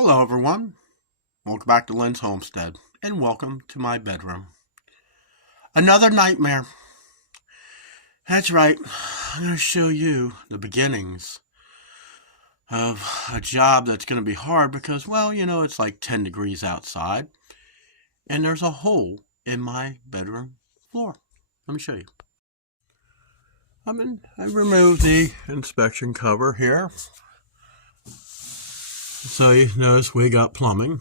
Hello everyone, welcome back to Lynn's Homestead, and welcome to my bedroom. Another nightmare. That's right, I'm going to show you the beginnings of a job that's going to be hard because, well, it's like 10 degrees outside, and there's a hole in my bedroom floor. Let me show you. I removed the inspection cover here. So you notice we got plumbing,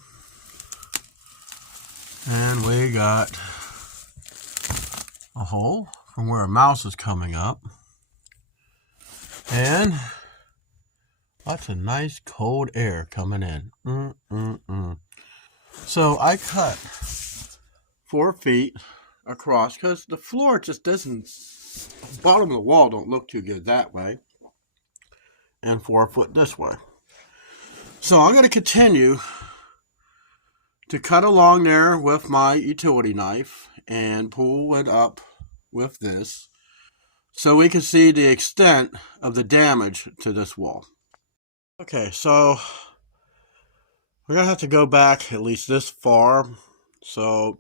and we got a hole from where a mouse is coming up, and lots of nice cold air coming in. So I cut 4 feet across because the floor just doesn't, the bottom of the wall don't look too good that way, and 4 foot this way. So I'm going to continue to cut along there with my utility knife and pull it up with this so we can see the extent of the damage to this wall. Okay, so we're going to have to go back at least this far. So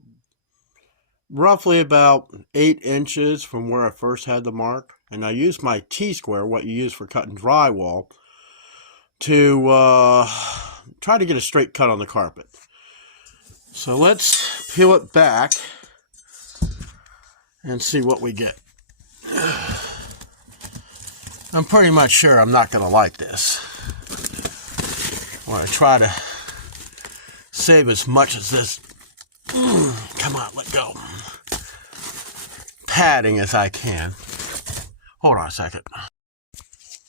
roughly about 8 inches from where I first had the mark. And I used my T-square, what you use for cutting drywall, to try to get a straight cut on the carpet. So let's peel it back and see what we get. I'm pretty much sure I'm not going to like this. I'm going to try to save as much as this, come on, let go, padding as I can. Hold on a second.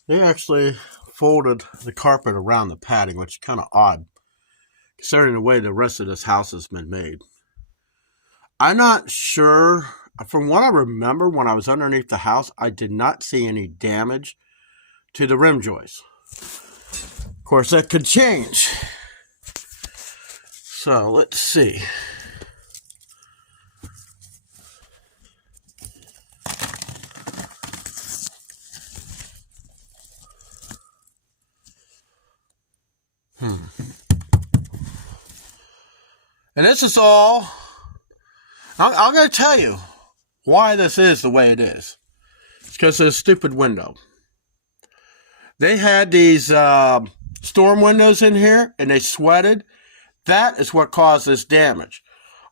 They actually folded the carpet around the padding, which is kind of odd considering the way the rest of this house has been made. I'm not sure. From what I remember, when I was underneath the house, I did not see any damage to the rim joists. Of course, that could change. So let's see. And this is all, I'm going to tell you why this is the way it is. It's because of this stupid window. They had these storm windows in here, and they sweated. That is what caused this damage.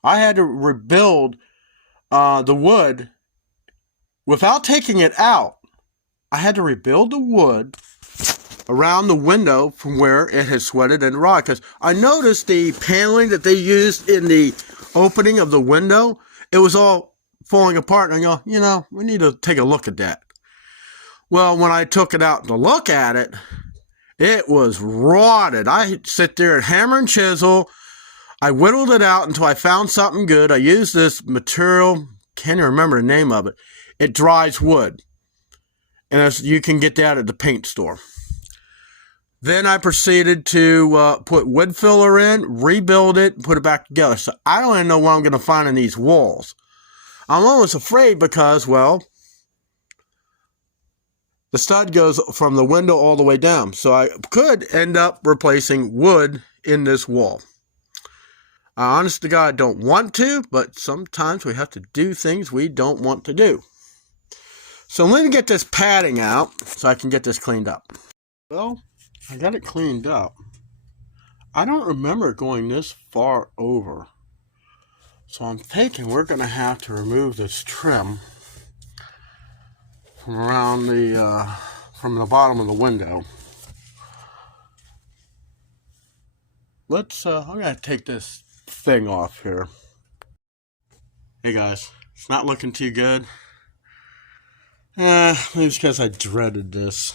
I had to rebuild the wood without taking it out. I had to rebuild the wood around the window from where it has sweated and rotted. Because I noticed the paneling that they used in the opening of the window, it was all falling apart. And I go, we need to take a look at that. Well, when I took it out to look at it, it was rotted. I sit there and hammer and chisel. I whittled it out until I found something good. I used this material, can't even remember the name of it. It dries wood. And you can get that at the paint store. Then I proceeded to put wood filler in, rebuild it, and put it back together. So I don't even know what I'm going to find in these walls. I'm almost afraid because, well, the stud goes from the window all the way down. So I could end up replacing wood in this wall. Honest to God, I don't want to, but sometimes we have to do things we don't want to do. So let me get this padding out so I can get this cleaned up. Well, I got it cleaned up. I don't remember going this far over. So I'm thinking we're going to have to remove this trim from around from the bottom of the window. I'm going to take this thing off here. Hey guys, it's not looking too good. Maybe it's because I dreaded this.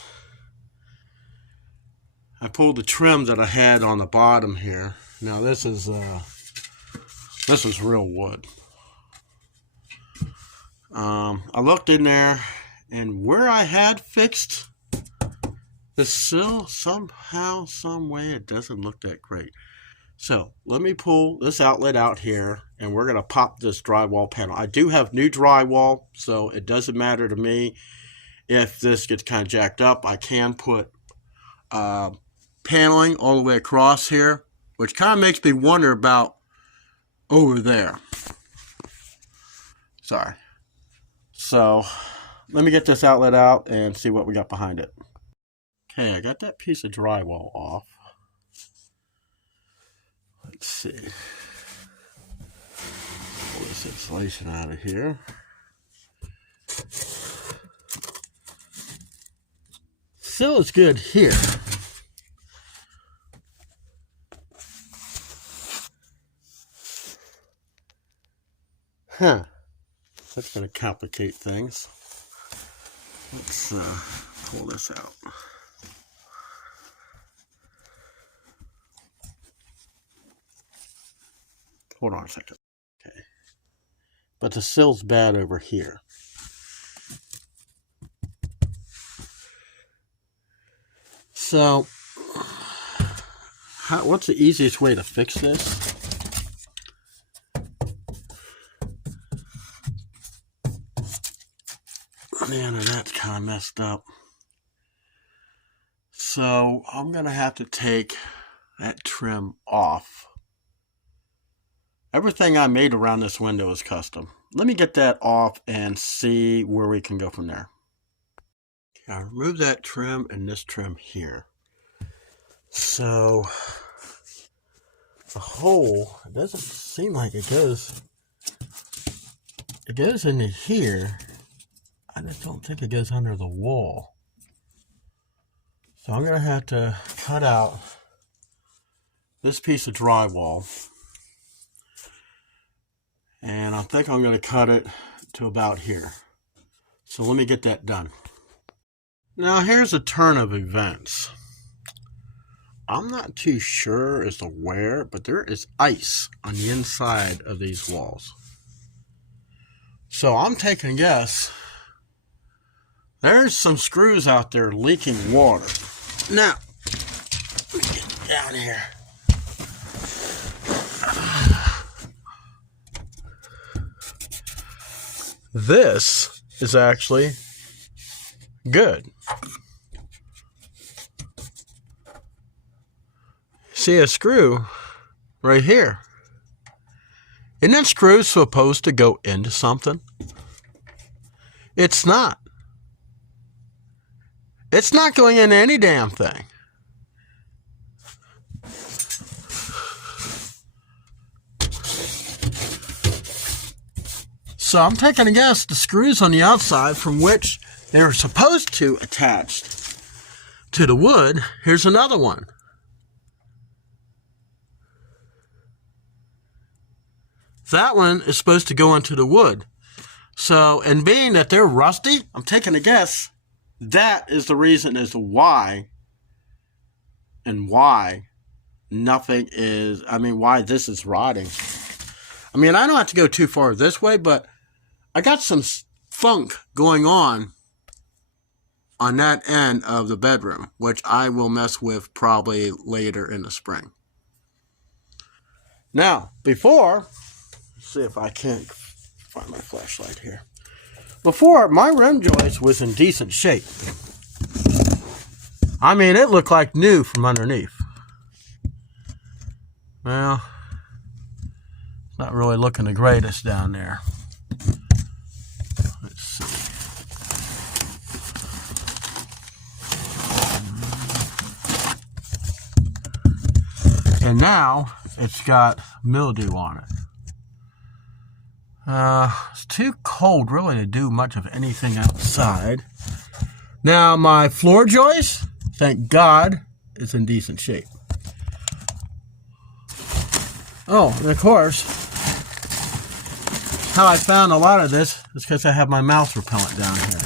I pulled the trim that I had on the bottom here. Now this is real wood. I looked in there, and where I had fixed the sill, somehow, some way, it doesn't look that great. So let me pull this outlet out here, and we're going to pop this drywall panel. I do have new drywall, so it doesn't matter to me if this gets kind of jacked up. I can put paneling all the way across here which kind of makes me wonder about over there. Sorry. So, let me get this outlet out and see what we got behind it. Okay, I got that piece of drywall off. Let's see. Pull this insulation out of here. Still is good here. Huh. That's going to complicate things. Let's pull this out. Hold on a second. Okay. But the sill's bad over here. So, what's the easiest way to fix this? Man, that's kind of messed up. So, I'm going to have to take that trim off. Everything I made around this window is custom. Let me get that off and see where we can go from there. Okay, I remove that trim and this trim here. So, the hole, it doesn't seem like it goes into here. I just don't think it goes under the wall. So I'm going to have to cut out this piece of drywall. And I think I'm going to cut it to about here. So let me get that done. Now here's a turn of events. I'm not too sure as to where, but there is ice on the inside of these walls. So I'm taking a guess. There's some screws out there leaking water. Now, let me get down here. This is actually good. See a screw right here. Isn't that screw supposed to go into something? It's not. It's not going into any damn thing. So I'm taking a guess the screws on the outside from which they were supposed to attach to the wood. Here's another one. That one is supposed to go into the wood. So, and being that they're rusty, I'm taking a guess that is the reason as to why nothing is, why this is rotting. I don't have to go too far this way, but I got some funk going on that end of the bedroom, which I will mess with probably later in the spring. Now, before, let's see if I can't find my flashlight here. Before, my rim joist was in decent shape. It looked like new from underneath. Well, it's not really looking the greatest down there. Let's see. And now, it's got mildew on it. It's too cold really to do much of anything outside. Now my floor joist, thank God, is in decent shape. Oh, and of course, how I found a lot of this is because I have my mouse repellent down here.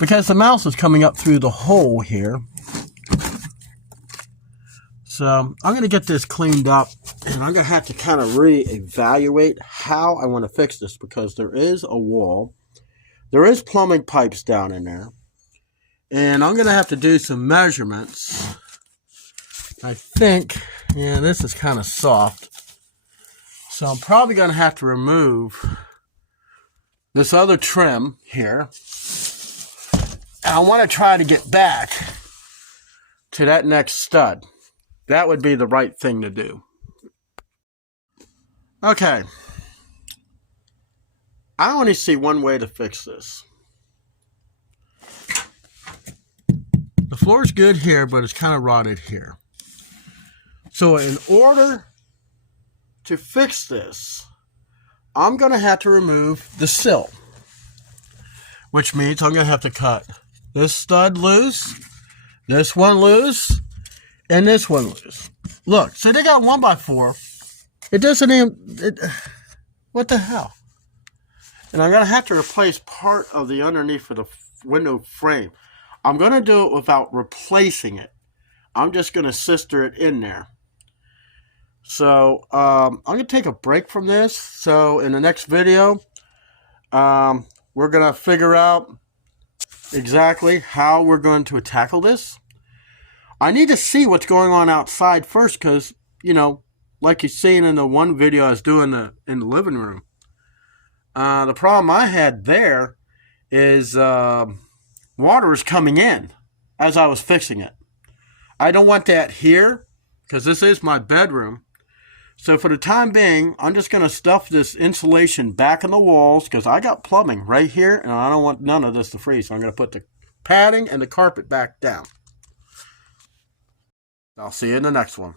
Because the mouse is coming up through the hole here. So I'm going to get this cleaned up, and I'm going to have to kind of reevaluate how I want to fix this, because there is a wall. There is plumbing pipes down in there. And I'm going to have to do some measurements. I think, yeah, this is kind of soft. So I'm probably going to have to remove this other trim here. And I want to try to get back to that next stud. That would be the right thing to do. Okay. I only see one way to fix this. The floor's good here, but it's kind of rotted here. So in order to fix this, I'm going to have to remove the sill, which means I'm going to have to cut this stud loose, this one loose, and this one loose. Look, so they got 1x4. It doesn't even, what the hell? And I'm going to have to replace part of the underneath of the window frame. I'm going to do it without replacing it. I'm just going to sister it in there. So I'm going to take a break from this. So in the next video, we're going to figure out exactly how we're going to tackle this. I need to see what's going on outside first because, you know, like you've seen in the one video I was doing in the living room. The problem I had there is water is coming in as I was fixing it. I don't want that here because this is my bedroom. So for the time being, I'm just going to stuff this insulation back in the walls because I got plumbing right here and I don't want none of this to freeze. So I'm going to put the padding and the carpet back down. I'll see you in the next one.